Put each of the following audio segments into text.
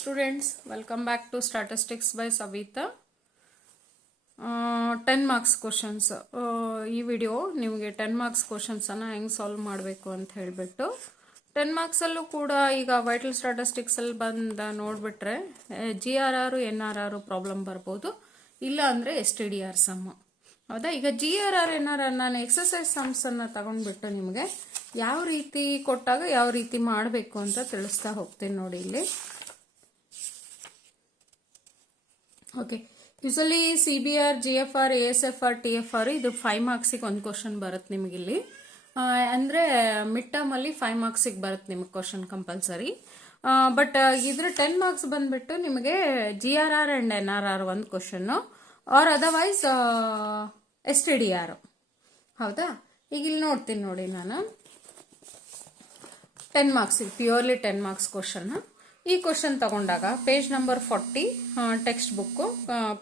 students, welcome back to Statistics by Savita. 10 marks questions. ಈ ವಿಡಿಯೋ ನಿಮಗೆ 10 marks questions ಅನ್ನ ಹೆಂಗೆ ಸಾಲ್ವ್ ಮಾಡಬೇಕು ಅಂತ ಹೇಳಿಬಿಟ್ಟು 10 marks ಅಲ್ಲೂ ಕೂಡ ಈಗ ವೈಟಲ್ ಸ್ಟಾಟಿಸ್ಟಿಕ್ಸ್ ಅಲ್ಲಿ ಬಂದ ನೋಡ್ಬಿಟ್ರೆ GRR NRR ಪ್ರಾಬ್ಲಮ್ ಬರ್ಬೋದು, ಇಲ್ಲ ಅಂದ್ರೆ STDR ಸಮ್. ಹೌದಾ? ಈಗ GRR NRR ನಾನು ಎಕ್ಸರ್ಸೈಸ್ ಸಮ್ಸ್ ಅನ್ನ ತಗೊಂಡ್ಬಿಟ್ಟು ನಿಮಗೆ ಯಾವ ರೀತಿ ಕೊಟ್ಟಾಗ ಯಾವ ರೀತಿ ಮಾಡಬೇಕು ಅಂತ ತಿಳಿಸ್ತಾ ಹೋಗ್ತೀನಿ ನೋಡಿ ಇಲ್ಲಿ. Okay, usually CBR, GFR, ASFR, TFR ಇದು 5 ಮಾರ್ಕ್ಸಿಗೆ ಒಂದು ಕ್ವಶನ್ ಬರುತ್ತೆ ನಿಮಗಿಲ್ಲಿ. ಅಂದರೆ ಮಿಡ್ ಟರ್ಮ್ ಅಲ್ಲಿ 5 ಮಾರ್ಕ್ಸಿಗೆ ಬರುತ್ತೆ ನಿಮಗೆ ಕ್ವಶನ್ ಕಂಪಲ್ಸರಿ. ಬಟ್ ಇದ್ರ 10 ಮಾರ್ಕ್ಸ್ ಬಂದ್ಬಿಟ್ಟು ನಿಮಗೆ GRR ಅಂಡ್ NRR ಒಂದು ಕ್ವಶನ್ನು, ಆರ್ ಅದರ್ವೈಸ್ STDR. ಹೌದಾ? ಈಗ ಇಲ್ಲಿ ನೋಡ್ತೀನಿ ನೋಡಿ, ನಾನು 10 ಮಾರ್ಕ್ಸಿಗೆ ಪ್ಯೂರ್ಲಿ 10 ಮಾರ್ಕ್ಸ್ ಕ್ವಶನ್. ಈ ಕ್ವಶನ್ ತಗೊಂಡಾಗ page number 40 textbook,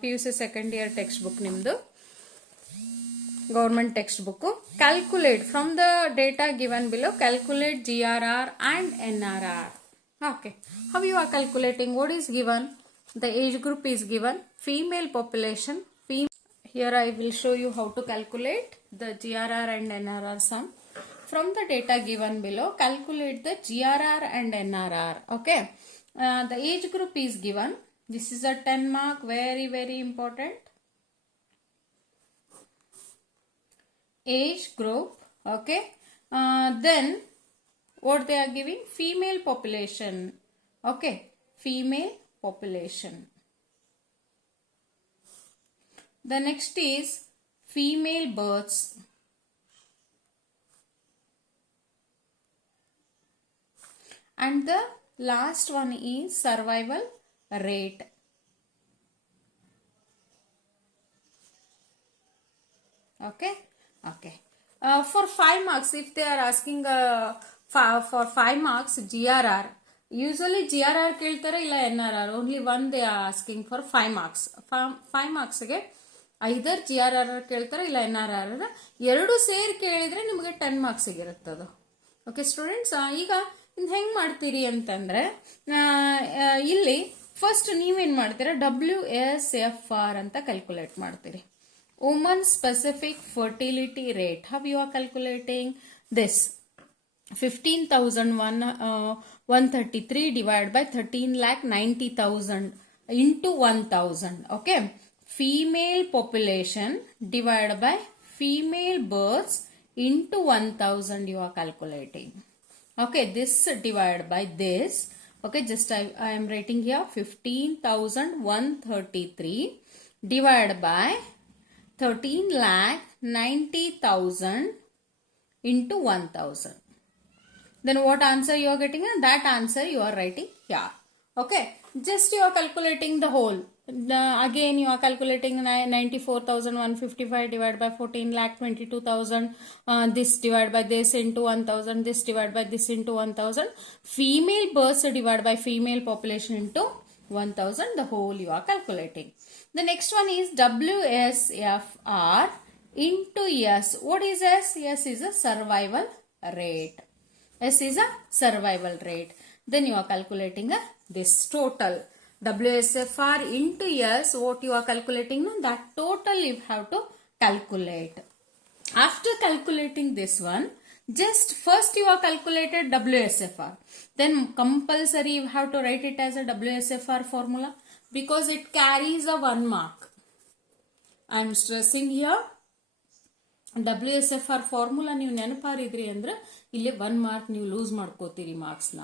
PUC second year textbook ನಿಮ್ದು, government textbook. Calculate from the data given below, calculate GRR and NRR. Okay, how you are calculating? What is given? The age group is given, female population. Here I will show you how to calculate the GRR and NRR sum. From the data given below, calculate the GRR and NRR. Okay, the age group is given. This is a 10 mark, very important. Age group. Okay, then what they are giving? Female population. Okay, female population. The next is female births. And the last one is survival rate. Okay. For 5 marks, if they are asking for 5 marks GRR, usually GRR ಕೇಳ್ತಾರೆ ಇಲ್ಲ NRR, only one they are asking for 5 marks. 5 marks ಗೆ ಐದರ್ GRR ಕೇಳ್ತಾರೆ ಇಲ್ಲ NRR, ಎರಡು ಸೇರಿ ಕೇಳಿದ್ರೆ ನಿಮಗೆ 10 ಮಾರ್ಕ್ಸ್ ಇರುತ್ತದು. ಓಕೆ ಸ್ಟೂಡೆಂಟ್ಸ್, ಈಗ ಹೆಂಗ್ ಮಾಡ್ತೀರಿ ಅಂತಂದ್ರೆ ಇಲ್ಲಿ ಫಸ್ಟ್ ನೀವೇನ್ ಮಾಡ್ತೀರಾ, WSFR ಅಂತ ಕ್ಯಾಲ್ಕುಲೇಟ್ ಮಾಡ್ತೀರಿ. Woman specific fertility rate. How you are calculating this? 15,133 divided by 13,90,000 into 1,000. Okay, female population divided by female births into 1,000 you are calculating. Okay, this divided by this. Okay, just I am writing here 15,133 divided by 13,90,000 into 1,000. Then what answer you are getting? That answer you are writing here. Okay, just you are calculating the whole. Again you are calculating 94,155 divided by 14,22,000. This divided by this into 1,000. This divided by this into 1,000. Female births divided by female population into 1,000. The whole you are calculating. The next one is WSFR into S. What is S? S is a survival rate. S is a survival rate. Then you are calculating this total. WSFR into S, what you are calculating? That total you have to calculate. After calculating this one, just first you are calculated WSFR. Then compulsory you have to write it as a WSFR formula because it carries a 1 mark. I am stressing here. WSFR formula ನೀವು ನೆನಪಾರಿದ್ರಿ ಅಂದ್ರೆ ಇಲ್ಲಿ 1 ಮಾರ್ಕ್ ನೀವು ಲೂಸ್ ಮಾಡ್ಕೋತೀರಿ marks ನ.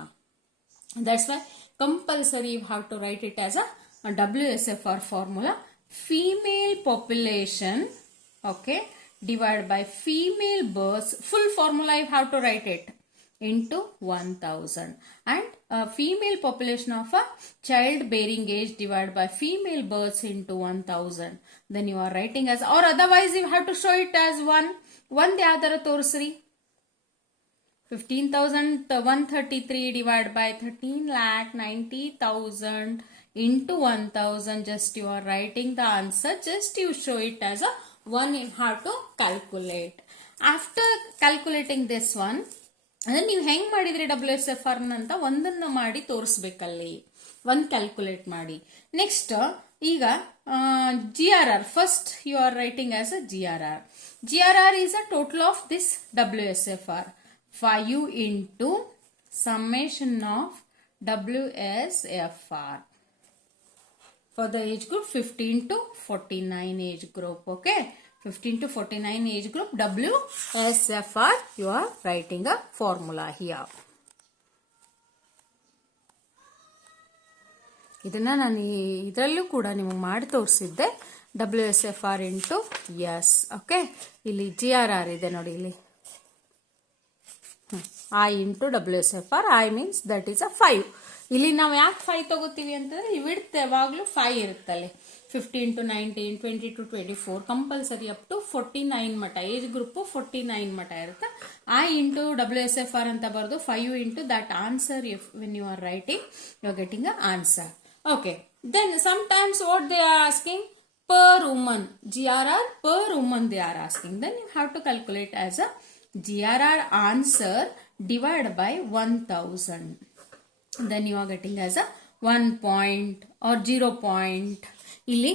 That's why compulsory you have to write it as a WSFR formula. Female population, okay, divide by female births, full formula you have to write it into 1,000, and female population of a child bearing age divided by female births into 1,000. Then you are writing as, or otherwise you have to show it as 1 ಯಾವ್ದಾರ ತೋರಿಸ್ರಿ. 15,133 divided by 13,90,000 into 1,000. Just you are writing the answer, just you show it as a 1 you have to calculate. After calculating this one, ನೀವು ಹೆಂಗ್ ಮಾಡಿದ್ರಿ WSFR ಅಂತ ಒಂದನ್ನ ಮಾಡಿ ತೋರಿಸ್ಬೇಕಲ್ಲಿ. ಒಂದು ಕ್ಯಾಲ್ಕುಲೇಟ್ ಮಾಡಿ. ನೆಕ್ಸ್ಟ್ ಈಗ G R R first you are writing as a G R R. G R R is a total of this WSFR 5 into summation of WSFR for the age group 15 to 49 age group. Okay, 15 to 49 age group WSFR, you are writing a formula here. ಇದನ್ನ ನಾನು ಇದರಲ್ಲೂ ಕೂಡ ನಿಮಗೆ ಮಾಡಿ ತೋರಿಸಿದ್ದೆ, WSFR into S. Okay, ಇಲ್ಲಿ G R R ಇದೆ ನೋಡಿ, ಇಲ್ಲಿ I into WSFR. I means that is a 5. ಇಲ್ಲಿ ನಾವು ಯಾಕೆ 5 ತಗೋತೀವಿ ಅಂತಂದ್ರೆ ಈ ವಿಡ್ತ್ ಯಾವಾಗಲೂ 5 ಇರುತ್ತಲ್ಲಿ. 15 to 19, 20 to 24, compulsory up to 49 ಮಟ, ಏಜ್ ಗ್ರೂಪ್ 49 ಮಟ ಇರುತ್ತೆ. I ಇಂಟು WSFR ಅಂತ ಬರೆದು 5 into that answer. If when you are writing you are getting a answer. Okay, then sometimes what they are asking, per woman, GRR per woman they are asking. Then you have to calculate as a GRR answer divided by 1000. Then you are getting as a 1 point or 0 point. ಇಲ್ಲಿ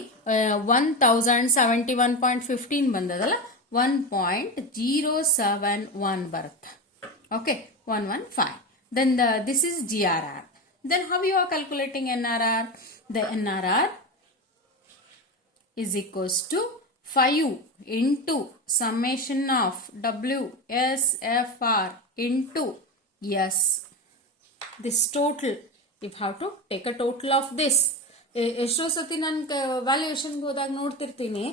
1071.15 ಬಂದದಲ್ಲ, 1.071 ಬರುತ್ತೆ. Okay, 115. Then this is GRR. Then how you are calculating NRR? The NRR is equals to 5 into summation of WSFR into S. This total, you have to take a total of this. ಎಷ್ಟೋ ಸತಿ ನಾನು ವ್ಯಾಲ್ಯೂಯೇಷನ್ಗೆ ಹೋದಾಗ ನೋಡ್ತಿರ್ತೀನಿ,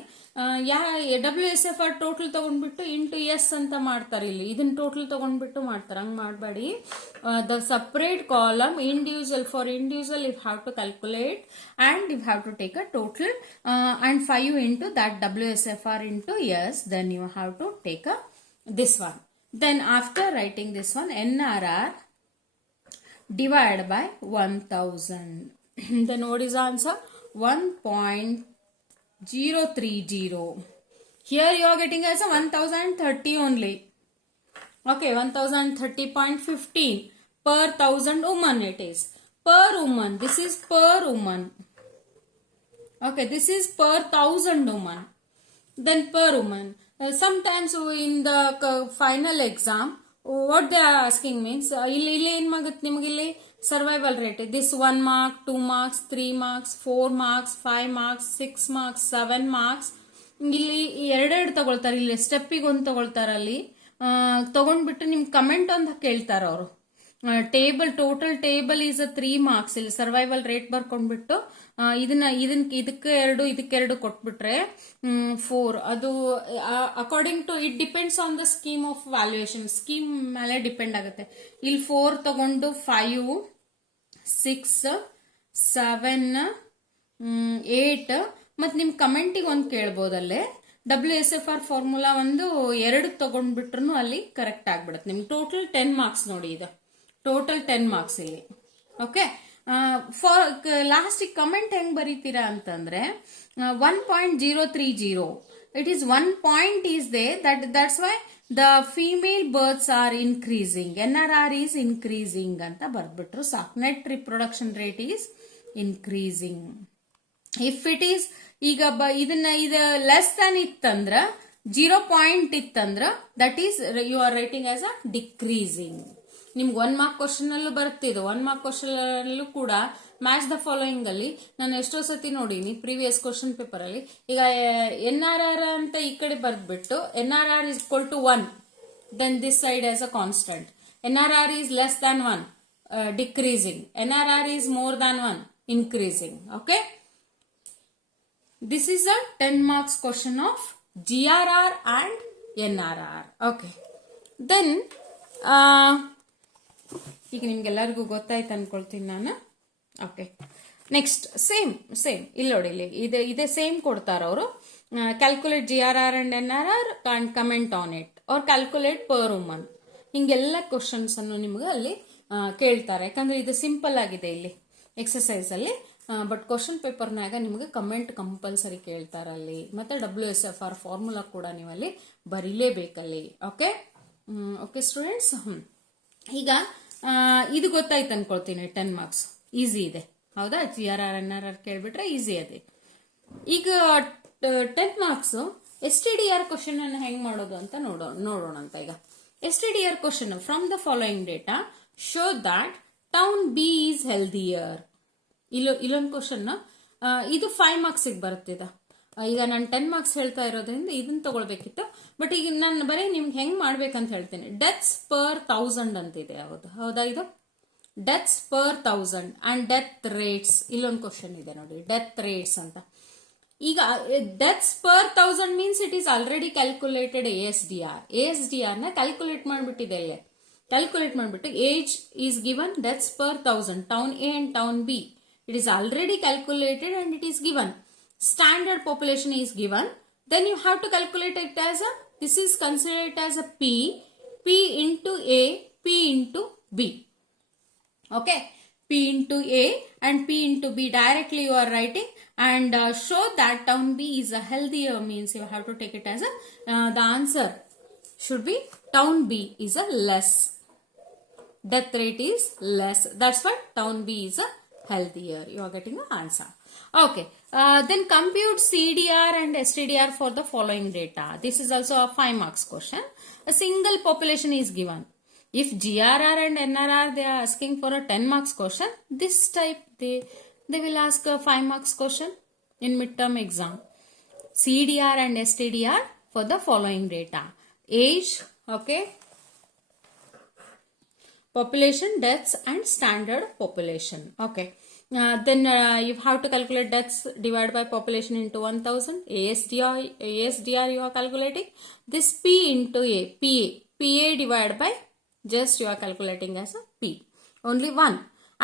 WSFR total ತಗೊಂಡ್ಬಿಟ್ಟು into S ಅಂತ ಮಾಡ್ತಾರೆ. ಇಲ್ಲಿ ಇದನ್ನ ಟೋಟಲ್ ತಗೊಂಡ್ಬಿಟ್ಟು ಮಾಡ್ತಾರೆ, ಹಂಗೆ ಮಾಡಬೇಡಿ. The separate column individual, for individual you have to calculate and you have to take a total and 5 into that WSFR into S. Then you have to take a this one. Then after writing this one, NRR divided by 1000. Then what is the answer? 1.030. Here you are getting as a 1030 only. Okay, 1030.15 per 1000 woman it is. Per woman, this is per woman. Okay, this is per 1000 woman. Then per woman. Sometimes in the final exam, what they are asking means, ಇಲ್ಲಿ ಏನು ಆಗುತ್ತೆ ನಿಮಗೆ, ಇಲ್ಲಿ survival rate, this 1 mark, 2 marks, 3 marks, 4 marks, 5 marks, 6 marks, 7 marks. ಇಲ್ಲಿ ಎರಡೆರಡು ತಗೊಳ್ತಾರೆ, ಇಲ್ಲಿ ಸ್ಟೆಪ್ಪಿಗೆ ಒಂದು ತಗೊಳ್ತಾರೆ. ಅಲ್ಲಿ ತಗೊಂಡ್ಬಿಟ್ಟು ನಿಮ್ ಕಮೆಂಟ್ ಅಂತ ಕೇಳ್ತಾರೆ ಅವರು. Table, total table is 3 marks. ಇಲ್ಲಿ ಸರ್ವೈವಲ್ ರೇಟ್ ಬರ್ಕೊಂಡ್ಬಿಟ್ಟು ಇದಕ್ಕೆ ಎರಡು ಕೊಟ್ಬಿಟ್ರೆ 4. ಅದು according to it depends on the scheme of valuation, scheme ಮೇಲೆ ಡಿಪೆಂಡ್ ಆಗುತ್ತೆ. ಇಲ್ಲಿ 4 ತಗೊಂಡು 5, 6, 7, 8 ಮತ್ತು ನಿಮ್ ಕಮೆಂಟಿಗೆ ಒಂದು ಕೇಳ್ಬೋದಲ್ಲೇ. WSFR ಫಾರ್ಮುಲಾ ಒಂದು 2 ತಗೊಂಡ್ಬಿಟ್ರು ಅಲ್ಲಿ ಕರೆಕ್ಟ್ ಆಗ್ಬಿಡುತ್ತೆ. ನಿಮ್ಗೆ ಟೋಟಲ್ 10 marks ನೋಡಿ, ಇದು ಟೋಟಲ್ 10 marks ಇಲ್ಲಿ. ಓಕೆ, ಫಾರ್ ಲಾಸ್ಟ್ ಕಮೆಂಟ್ ಹೆಂಗ್ ಬರೀತೀರಾ ಅಂತಂದ್ರೆ 1.030. It is 1 point is they, that's why the female birds are increasing, NRR is increasing ಅಂತ ಬರ್ಬಿಟ್ರು ಸಾಕು. Net reproduction rate is increasing. If it is ಈಗ ಇದು ಲೆಸ್ ದನ್ ಇತ್ತಂದ್ರ 0 point ಇತ್ತಂದ್ರ that is you are writing as a decreasing. ನಿಮ್ಗೆ 1 mark question ಅಲ್ಲೂ ಬರುತ್ತಿದ್ದು, 1 mark ಕ್ವಶನ್ ಅಲ್ಲೂ ಕೂಡ ಮ್ಯಾಚ್ ದ ಫಾಲೋಯಿಂಗ್ ಅಲ್ಲಿ ನಾನು ಎಷ್ಟೋ ಸತಿ ನೋಡಿನಿ ಪ್ರೀವಿಯಸ್ ಕ್ವಶನ್ ಪೇಪರ್ ಅಲ್ಲಿ. ಈಗ NRR ಅಂತ ಈ ಕಡೆ ಬರ್ದ್ಬಿಟ್ಟು NRR is equal to 1, then this side as a constant. NRR is less than 1, decreasing. NRR is more than 1, increasing. Okay, this is a 10 marks question of GRR and NRR. Okay, then ಈಗ ನಿಮ್ಗೆಲ್ಲರಿಗೂ ಗೊತ್ತಾಯ್ತು ಅನ್ಕೊಳ್ತೀನಿ ನಾನು. Okay, next same ಇಲ್ಲಿ ನೋಡಿ, ಇಲ್ಲಿ ಇದೇ same ಕೊಡ್ತಾರ ಅವರು. Calculate GRR and NRR and comment on it are calculate per woman. ಹಿಂಗೆಲ್ಲ ಕ್ವಶನ್ಸ್ ಅನ್ನು ನಿಮ್ಗೆ ಅಲ್ಲಿ ಕೇಳ್ತಾರೆ, ಯಾಕಂದ್ರೆ ಇದು ಸಿಂಪಲ್ ಆಗಿದೆ ಇಲ್ಲಿ ಎಕ್ಸಸೈಸ್ ಅಲ್ಲಿ. ಬಟ್ ಕ್ವಶನ್ ಪೇಪರ್ನಾಗ ನಿಮ್ಗೆ ಕಮೆಂಟ್ ಕಂಪಲ್ಸರಿ ಕೇಳ್ತಾರ ಅಲ್ಲಿ. ಮತ್ತೆ WSFR ಫಾರ್ಮುಲಾ ಕೂಡ ನೀವಲ್ಲಿ ಬರೀಲೇಬೇಕಲ್ಲಿ. ಓಕೆ ಓಕೆ ಸ್ಟೂಡೆಂಟ್ಸ್, ಈಗ ಇದು ಗೊತ್ತಾಯ್ತು ಅನ್ಕೊಳ್ತೀನಿ. 10 marks ಈಸಿ ಇದೆ. ಹೌದಾ? GRR NRR ಕೇಳ್ಬಿಟ್ರೆ ಈಸಿ ಅದೇ. ಈಗ 10 ಮಾರ್ಕ್ಸ್ STDR ಕ್ವಶನ್ ಅನ್ನು ಹೆಂಗ್ ಮಾಡೋದು ಅಂತ ನೋಡೋಣ ಅಂತ. ಈಗ STDR question from the following data show that town B is healthier. ಇಲ್ಲೊಂದು ಕ್ವಶನ್, ಇದು 5 ಮಾರ್ಕ್ಸ್ ಬರುತ್ತಿದೆ. ಈಗ ನಾನು 10 ಮಾರ್ಕ್ಸ್ ಹೇಳ್ತಾ ಇರೋದ್ರಿಂದ ಇದನ್ನ ತಗೊಳ್ಬೇಕಿತ್ತು. ಬಟ್ ಈಗ ನಾನು ಬರೀ ನಿಮ್ಗೆ ಹೆಂಗ್ ಮಾಡ್ಬೇಕಂತ ಹೇಳ್ತೇನೆ. ಡೆತ್ಸ್ ಪರ್ 1000 ಅಂತಿದೆ. ಹೌದಾ? ಇದು deaths per 1000 and death rates. ಇಲ್ಲೊಂದು ಕ್ವಶನ್ ಇದೆ ನೋಡಿ, ಡೆತ್ ರೇಟ್ಸ್ ಅಂತ. ಈಗ deaths per 1000 means it is already calculated ASDR ನ ಕ್ಯಾಲ್ಕುಲೇಟ್ ಮಾಡ್ಬಿಟ್ಟಿದೆ. ಕ್ಯಾಲ್ಕುಲೇಟ್ ಮಾಡ್ಬಿಟ್ಟು age is given deaths per 1000 town A and town B. It is already calculated and it is given. Standard population is given. Then you have to calculate it as this is considered as a P into A, P into B. Okay. P into A and P into B directly you are writing and show that town B is a healthier means you have to take it as the answer should be town B is a less. Death rate is less. That's why town B is a healthier. You are getting the answer. Okay. Then compute CDR and STDR for the following data. This is also a 5 marks question. A single population is given. If GRR and NRR they are asking for a 10 marks question, this type they will ask a 5 marks question in midterm exam. CDR and STDR for the following data. Age, okay. Population, deaths and standard population. Okay. Then you have to calculate deaths divided by population into 1000. ASDR you are calculating. This P into A. PA divided by just you are calculating as a P. Only 1.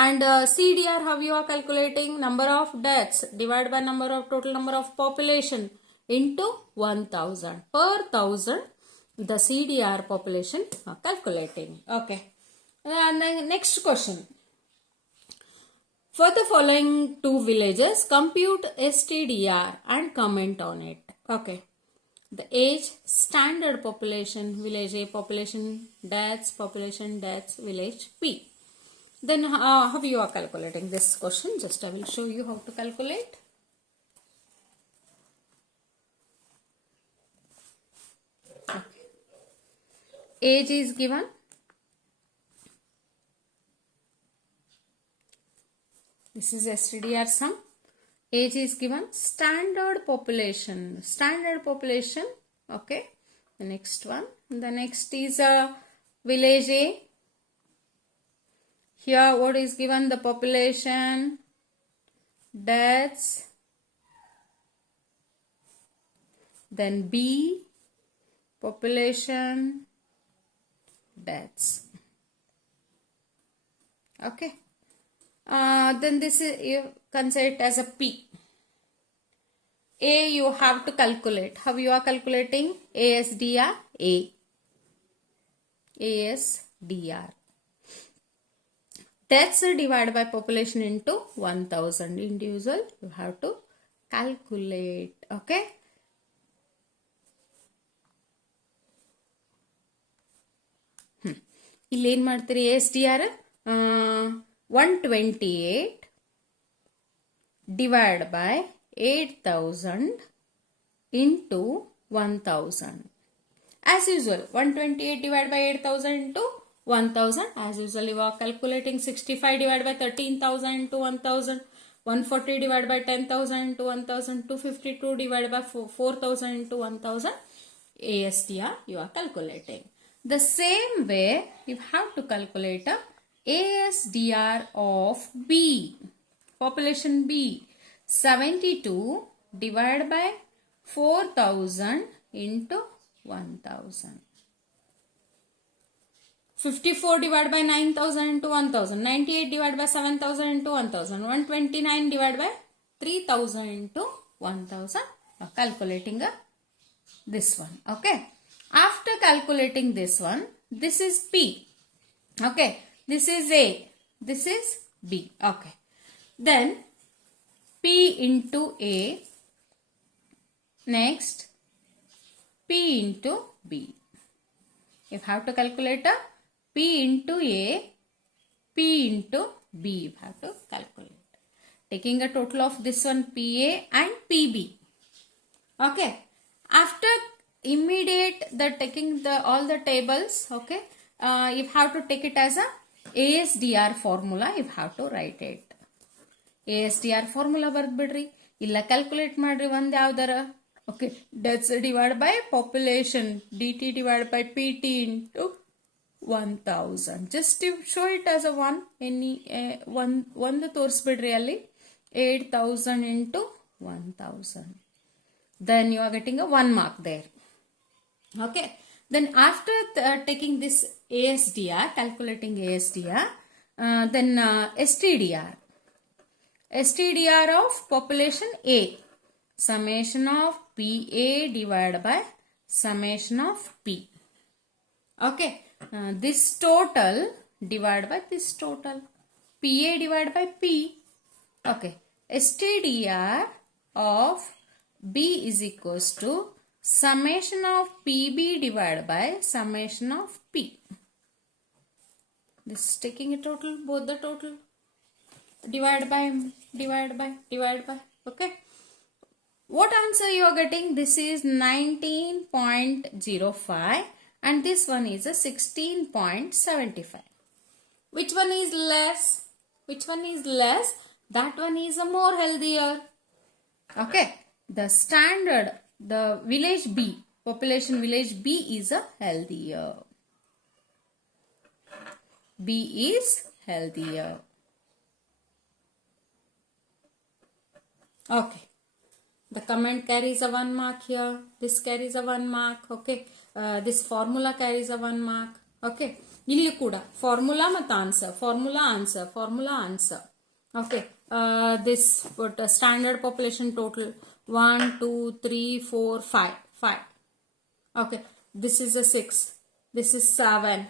And CDR how you are calculating? Number of deaths divided by total number of population into 1000. Per 1000 the CDR population you are calculating. Okay. Next question. For the following 2 villages, compute STDR and comment on it. Okay. The age, standard population, village A, population deaths, village B. Then how you are calculating this question? Just I will show you how to calculate. Okay. Age is given. This is STDR sum. Age is given. Standard population. Okay. The next one. The next is village A. Here what is given? The population, deaths. Then B, population, deaths. Okay. Then this is you consider it as a P. A you have to calculate. How you are calculating? ASDR A. ASDR. Deaths divided by population into 1000. Individual you have to calculate. Okay. ಇಲ್ಲಿ ಏನು ಮಾಡ್ತೀರಿ? ASDR 128 divided by 8000 into 1000. As usual, 128 divided by 8000 into 1000. As usual, you are calculating 65 divided by 13,000 into 1000. 140 divided by 10,000 into 1000. 252 divided by 4,000 into 1000. ASDR you are calculating. The same way, you have to calculate a ASDR of B. Population B. 72 divided by 4,000 into 1000. 54 divided by 9,000 into 1000. 98 divided by 7,000 into 1000. 129 divided by 3,000 into 1000. Calculating this one. Okay. After calculating this one, this is P. Okay. This is A. This is B. Okay. Then P into A. Next P into B. You have to calculate a P into A, P into B. You have to calculate. taking a total of this one PA and PB. Okay, after immediate the taking the all the tables, okay, you have to take it as a ASDR formula. You have to write it. ASDR formula ಬರ್ದ್ಬಿಡ್ರಿ. ಇಲ್ಲ ಕ್ಯಾಲ್ಕುಲೇಟ್ ಮಾಡ್ರಿ ಒಂದು ಯಾವ್ದಾರ. Okay, deaths divided by population, DT divided by PT into 1000. Just to show it as a one, any ಒಂದು ತೋರಿಸ್ಬಿಡ್ರಿ ಅಲ್ಲಿ 8000 into 1000. Then you are getting a 1 mark there. Okay, then after taking this ASDR, calculating ASDR, then STDR of population A, summation of PA divided by summation of P. Okay, this total divided by this total, PA divided by P. Okay, STDR of B is equals to summation of PB divided by summation of P. This is taking a total, both the total, divide by. Okay, what answer you are getting? This is 19.05 and this one is a 16.75. Which one is less? Which one is less? That one is a more healthier. Okay, the standard, the village B, population village B is a healthier. B is healthier. Okay, the comment carries a 1 mark here. This carries a 1 mark. Okay, this formula carries a 1 mark. Okay, ಇಲ್ಲಿ ಕೂಡ formula ಮತ್ತು answer, formula answer. Okay, this what standard population total 1 2 3 4 5. Okay, this is a 6, this is 7.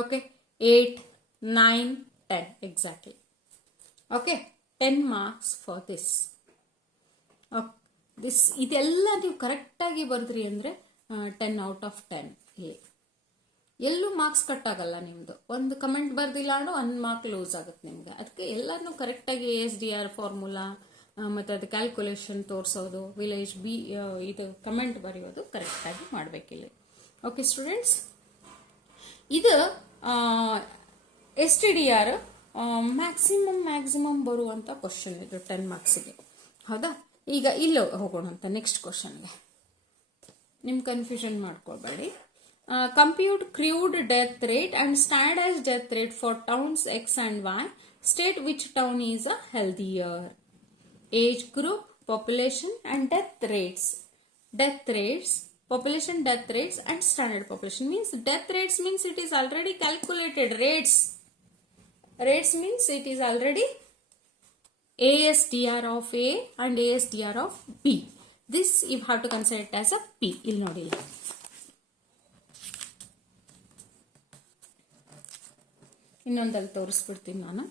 Okay, 8 9 10 exactly. Okay, 10 marks for this. Okay, this ಇದೆಲ್ಲ ನೀವು ಕರೆಕ್ಟಾಗಿ ಬರೆದ್ರಿ ಅಂದರೆ 10 out of 10. ಎಲ್ಲೂ marks cut ಆಗಲ್ಲ ನಿಮ್ಮದು. ಒಂದು ಕಮೆಂಟ್ ಬರ್ದಿಲ್ಲ ಅಂದ್ರೆ 1 ಮಾರ್ಕ್ ಲೂಸ್ ಆಗುತ್ತೆ ನಿಮಗೆ. ಅದಕ್ಕೆ ಎಲ್ಲನೂ ಕರೆಕ್ಟಾಗಿ ASDR ಫಾರ್ಮುಲಾ ಮತ್ತು ಅದು ಕ್ಯಾಲ್ಕುಲೇಷನ್ ತೋರಿಸೋದು, ವಿಲೇಜ್ ಬಿ ಇದು ಕಮೆಂಟ್ ಬರೆಯೋದು ಕರೆಕ್ಟಾಗಿ ಮಾಡಬೇಕಿಲ್ಲ. ಓಕೆ ಸ್ಟೂಡೆಂಟ್ಸ್, ಇದು STDR ಮ್ಯಾಕ್ಸಿಮಮ್ ಬರುವಂಥ ಕ್ವಶನ್ ಇದು 10 ಮಾರ್ಕ್ಸಿಗೆ. ಹೌದಾ, ಈಗ ಇಲ್ಲೋ ಹೋಗೋಣ ಅಂತ ನೆಕ್ಸ್ಟ್ ಕ್ವಶನ್ಗೆ. ನಿಮ್ಮ ಕನ್ಫ್ಯೂಷನ್ ಮಾಡ್ಕೊಳ್ಬೇಡಿ. Compute crude death rate and standardized death rate for towns X and Y. State which town is a healthier. Age group, population and death rates. Death rates, population death rates and standard population. Means death rates means it is already calculated. Rates means it is already ASDR of A and ASDR of B. This you have to consider it as a P. ಇಲ್ಲಿ ನೋಡಿಲ್ಲ. ಇನ್ನೊಂದಲ್ಲಿ ತೋರಿಸ್ಬಿಡ್ತೀನಿ ನಾನು.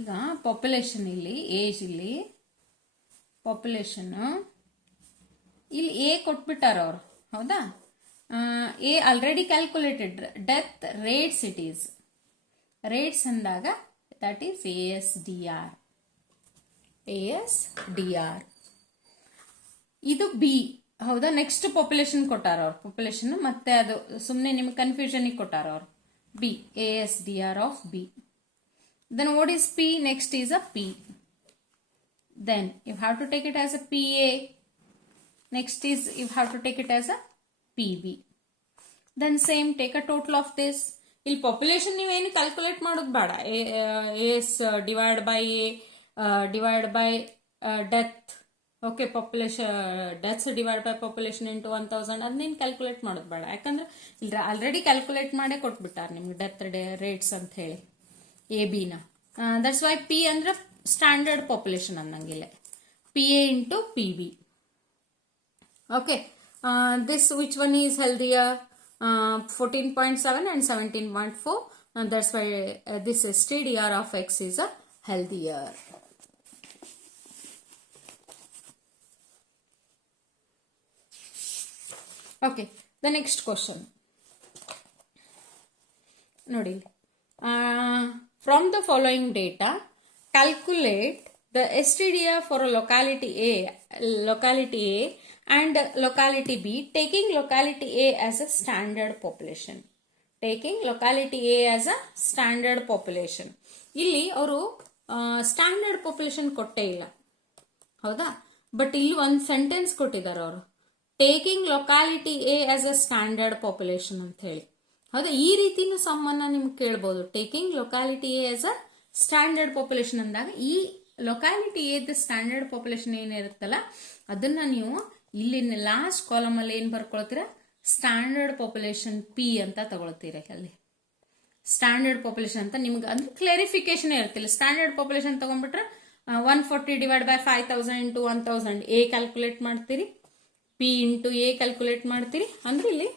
ಈಗ ಪಾಪ್ಯುಲೇಷನ್ ಇಲ್ಲಿ, ಏಜ್ ಇಲ್ಲಿ, ಪಾಪ್ಯುಲೇಷನ್ ಇಲ್ಲಿ ಎ ಕೊಟ್ಬಿಟ್ಟಾರ ಅವರು. ಹೌದಾ, A already calculated. Death rates it is, rates ಅಂದಾಗ that is ASDR. ಇದು ಬಿ. ಹೌದಾ, ನೆಕ್ಸ್ಟ್ ಪಾಪ್ಯುಲೇಷನ್ ಕೊಟ್ಟಾರ ಅವ್ರು. ಪಾಪ್ಯುಲೇಷನ್ ಮತ್ತೆ ಅದು ಸುಮ್ಮನೆ ನಿಮ್ಗೆ ಕನ್ಫ್ಯೂಷನ್ ಕೊಟ್ಟಾರ ಅವ್ರು. B, ASDR of B. Then what is P? Next is a P. Then you have to take it as a PA. Next is you have to take it as a PB. Then same, take a total of this. ಇಲ್ಲಿ ಪಾಪ್ಯುಲೇಷನ್ ನೀವೇನು ಕ್ಯಾಲ್ಕುಲೇಟ್ ಮಾಡೋದು ಬೇಡ. AS divide by death. Okay, population deaths divide by population into 1000 ಅದನ್ನೇನು ಕ್ಯಾಲ್ಕುಲೇಟ್ ಮಾಡೋದು ಬೇಡ. ಯಾಕಂದ್ರೆ ಇಲ್ಲಿ already calculate ಮಾಡೇ ಕೊಟ್ಬಿಟ್ಟಾರೆ ನಿಮ್ಗೆ ಡೆತ್ ರೇಟ್ಸ್ ಅಂತ ಹೇಳಿ AB ನ. ದಟ್ಸ್ ವೈ P ಅಂದ್ರೆ ಸ್ಟ್ಯಾಂಡರ್ಡ್ ಪಾಪ್ಯುಲೇಷನ್ ಅನ್ನಂಗಿಲ್ಲ. PA into PB. Okay, this which one is healthier? 14.7 and 17.4. That's why this STDR of X is a healthier. Okay, the next question ನೋಡಿ. From the following data calculate the STDR for a locality A and locality B, taking locality A as a standard population. Taking locality A as a standard population. ಇಲ್ಲಿ ಅವರು standard population ಕೊಟ್ಟೇ ಇಲ್ಲ, ಹೌದಾ? ಬಟ್ ಇಲ್ಲಿ ಒಂದು ಸೆಂಟೆನ್ಸ್ ಕೊಟ್ಟಿದ್ದಾರೆ ಅವರು, taking locality A as a standard population ಅಂತ ಹೇಳಿ. ಹೌದಾ? ಈ ರೀತಿನೂ ಸಮ್ಮನ್ನ ನಿಮ್ಗೆ ಕೇಳ್ಬೋದು. Taking locality A as a standard population ಅಂದಾಗ ಈ ಲೊಕ್ಯಾಲಿಟಿ ಏದ್ ಸ್ಟ್ಯಾಂಡರ್ಡ್ ಪಾಪ್ಯುಲೇಷನ್ ಏನಿರುತ್ತಲ್ಲ ಅದನ್ನ ನೀವು ಇಲ್ಲಿ ಲಾಸ್ಟ್ ಕಾಲಮ್ ಅಲ್ಲಿ ಏನ್ ಬರ್ಕೊಳ್ತೀರಾ, ಸ್ಟ್ಯಾಂಡರ್ಡ್ ಪಾಪ್ಯುಲೇಷನ್ ಪಿ ಅಂತ ತಗೊಳ್ತೀರಾ. ಅಲ್ಲಿ ಸ್ಟ್ಯಾಂಡರ್ಡ್ ಪಾಪ್ಯುಲೇಷನ್ ಅಂತ ನಿಮ್ಗೆ ಅಂದ್ರೆ ಕ್ಲಾರಿಫಿಕೇಶನ್ ಇರುತ್ತಿಲ್ಲ. ಸ್ಟ್ಯಾಂಡರ್ಡ್ ಪಾಪ್ಯುಲೇಷನ್ ತಗೊಂಡ್ಬಿಟ್ರೆ 140 divide by 5000 into 1000 A calculate ಮಾಡ್ತೀರಿ, ಪಿ ಇಂಟು ಎ ಕ್ಯಾಲ್ಕುಲೇಟ್ ಮಾಡ್ತೀರಿ. ಅಂದ್ರೆ ಇಲ್ಲಿ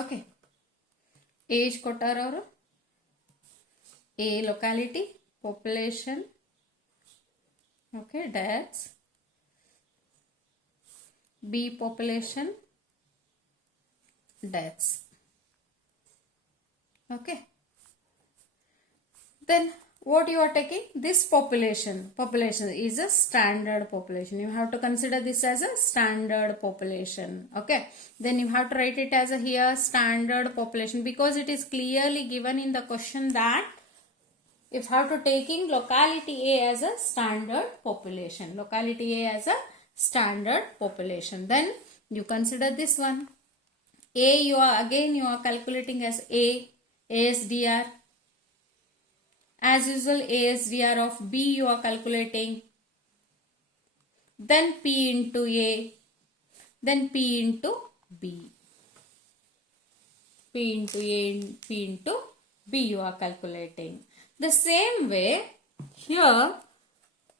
ಓಕೆ, ಏಜ್ ಕೊಟ್ಟಾರ ಅವರು, A locality population, okay, deaths, B population, deaths. Okay, then what you are taking, this population is a standard population. You have to consider this as a standard population. Okay, then you have to write it as a here standard population, because it is clearly given in the question that if you have to taking locality A as a standard population, locality A as a standard population, then you consider this one. A you are calculating as A ASDR. As usual, ASDR of B you are calculating, then P into A, then P into B, P into A, P into B you are calculating. The same way here,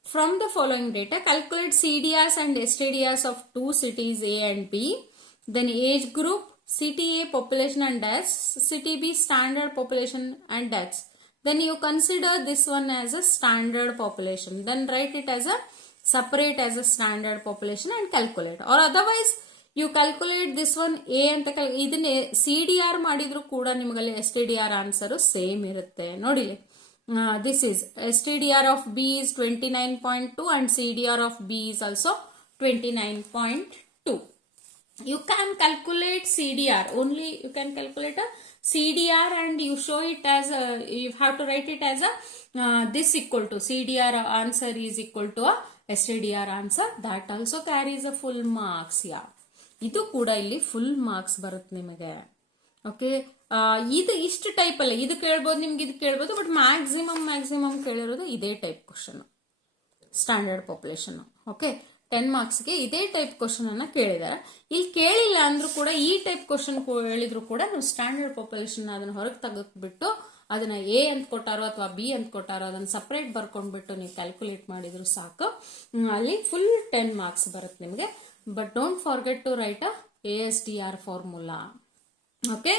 from the following data, calculate CDRs and STDRs of two cities A and B, then age group, city A population and deaths, city B standard population and deaths. Then you consider this one as a standard population. Then write it as a separate as a standard population and calculate. Or otherwise you calculate this one A ಅಂತ ಇದನ್ನೇ CDR ಮಾಡಿದ್ರು ಕೂಡ ನಿಮಗಲ್ಲಿ STDR answer same ಇರುತ್ತೆ. ನೋಡಿಲಿ, this is STDR of B is 29.2 and CDR of B is also 29.2. You can calculate CDR, only you can calculate a CDR and you show it as a, you have to write it as a this equal to CDR answer is equal to a STDR answer. That also carries a full marks. Yeah, ಇದು ಕೂಡ ಇಲ್ಲಿ full marks ಬರುತ್ತೆ ನಿಮಗೆ. ಓಕೆ, ಇದು ಇಷ್ಟು ಟೈಪ್ ಅಲ್ಲ, ಇದು ಕೇಳ್ಬೋದು ನಿಮ್ಗೆ, ಇದು ಕೇಳ್ಬೋದು, ಬಟ್ ಮ್ಯಾಕ್ಸಿಮಮ್ ಕೇಳಿರೋದು ಇದೇ type question, standard population. Okay, 10 ಮಾರ್ಕ್ಸ್ಗೆ ಇದೇ ಟೈಪ್ ಕ್ವಶನ್ ಅನ್ನ ಕೇಳಿದಾರೆ. ಇಲ್ಲಿ ಕೇಳಿಲ್ಲ ಅಂದ್ರೂ ಕೂಡ ಈ ಟೈಪ್ ಕ್ವಶನ್ ಹೇಳಿದ್ರು ಕೂಡ ನಾವು ಸ್ಟ್ಯಾಂಡರ್ಡ್ ಪಾಪ್ಯುಲೇಷನ್ ಅದನ್ನ ಹೊರಗೆ ತೆಗೆದ್ಬಿಟ್ಟು ಅದನ್ನ ಎ ಅಂತ ಕೊಟ್ಟಾರೋ ಅಥವಾ ಬಿ ಅಂತ ಕೊಟ್ಟಾರೋ ಅದನ್ನ ಸಪರೇಟ್ ಬರ್ಕೊಂಡ್ಬಿಟ್ಟು ನೀವು ಕ್ಯಾಲ್ಕುಲೇಟ್ ಮಾಡಿದ್ರು ಸಾಕು, ಅಲ್ಲಿ ಫುಲ್ 10 ಮಾರ್ಕ್ಸ್ ಬರುತ್ತೆ ನಿಮಗೆ. But don't forget to write a ASDR formula. Okay,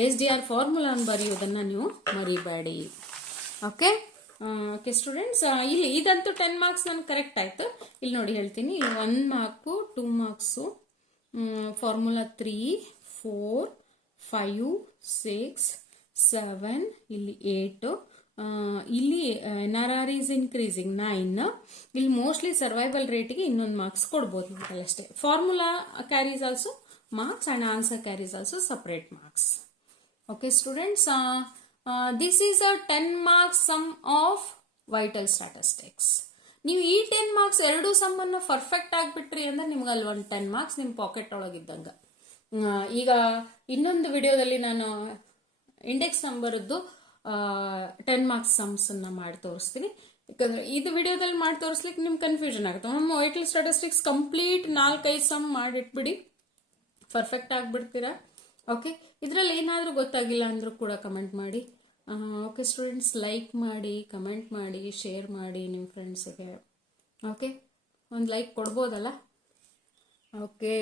ASDR formula ಅನ್ನು ಬರೆಯೋದನ್ನ ನೀವು ಮರಿಬೇಡಿ. ಓಕೆ ಓಕೆ ಸ್ಟೂಡೆಂಟ್ಸ್, ಇಲ್ಲಿ ಇದಂತೂ 10 ಮಾರ್ಕ್ಸ್ ನನ್ಗೆ ಕರೆಕ್ಟ್ ಆಯ್ತು. ಇಲ್ಲಿ ನೋಡಿ ಹೇಳ್ತೀನಿ, ಇಲ್ಲಿ 1 ಮಾರ್ಕು, 2 ಮಾರ್ಕ್ಸು, ಫಾರ್ಮುಲಾ 3, 4, 5, 6, 7, ಇಲ್ಲಿ 8, ಇಲ್ಲಿ NRR ಈಸ್ ಇನ್ಕ್ರೀಸಿಂಗ್ 9. ಇಲ್ಲಿ ಮೋಸ್ಟ್ಲಿ ಸರ್ವೈವಲ್ ರೇಟಿಗೆ ಇನ್ನೊಂದು ಮಾರ್ಕ್ಸ್ ಕೊಡ್ಬೋದು ಅಷ್ಟೇ. Formula carries also marks and answer carries also separate marks. Okay students, this is a 10 marks sum of vital statistics. ನೀವು ಈ 10 ಮಾರ್ಕ್ಸ್ ಎರಡು ಸಮ್ಮನ್ನ ಪರ್ಫೆಕ್ಟ್ ಆಗಿಬಿಟ್ರಿ ಅಂದ್ರೆ ನಿಮ್ಗೆ ಅಲ್ಲಿ ಒಂದು 10 ಮಾರ್ಕ್ಸ್ ನಿಮ್ಮ ಪಾಕೆಟ್ ಒಳಗಿದ್ದಂಗ. ಈಗ ಇನ್ನೊಂದು ವಿಡಿಯೋದಲ್ಲಿ ನಾನು ಇಂಡೆಕ್ಸ್ ನಂಬರ್ದು 10 ಮಾರ್ಕ್ಸ್ ಸಮ್ಸ್ ಅನ್ನ ಮಾಡಿ ತೋರಿಸ್ತೀನಿ. ಯಾಕಂದ್ರೆ ಇದು ವಿಡಿಯೋದಲ್ಲಿ ಮಾಡಿ ತೋರಿಸ್ಲಿಕ್ಕೆ ನಿಮ್ಗೆ ಕನ್ಫ್ಯೂಷನ್ ಆಗುತ್ತೆ. ನಮ್ಮ ವೈಟಲ್ ಸ್ಟಾಟಿಸ್ಟಿಕ್ಸ್ ಕಂಪ್ಲೀಟ್ 4-5 ಸಮ್ ಮಾಡಿಟ್ಬಿಡಿ, ಪರ್ಫೆಕ್ಟ್ ಆಗಿಬಿಡ್ತೀರಾ. ಓಕೆ, ಇದರಲ್ಲಿ ಏನಾದರೂ ಗೊತ್ತಾಗಿಲ್ಲ ಅಂದರೂ ಕೂಡ ಕಮೆಂಟ್ ಮಾಡಿ. ಓಕೆ ಸ್ಟೂಡೆಂಟ್ಸ್, ಲೈಕ್ ಮಾಡಿ, ಕಮೆಂಟ್ ಮಾಡಿ, ಶೇರ್ ಮಾಡಿ ನಿಮ್ಮ ಫ್ರೆಂಡ್ಸಿಗೆ. ಓಕೆ, ಒಂದು ಲೈಕ್ ಕೊಡ್ಬೋದಲ್ಲ? ಓಕೆ.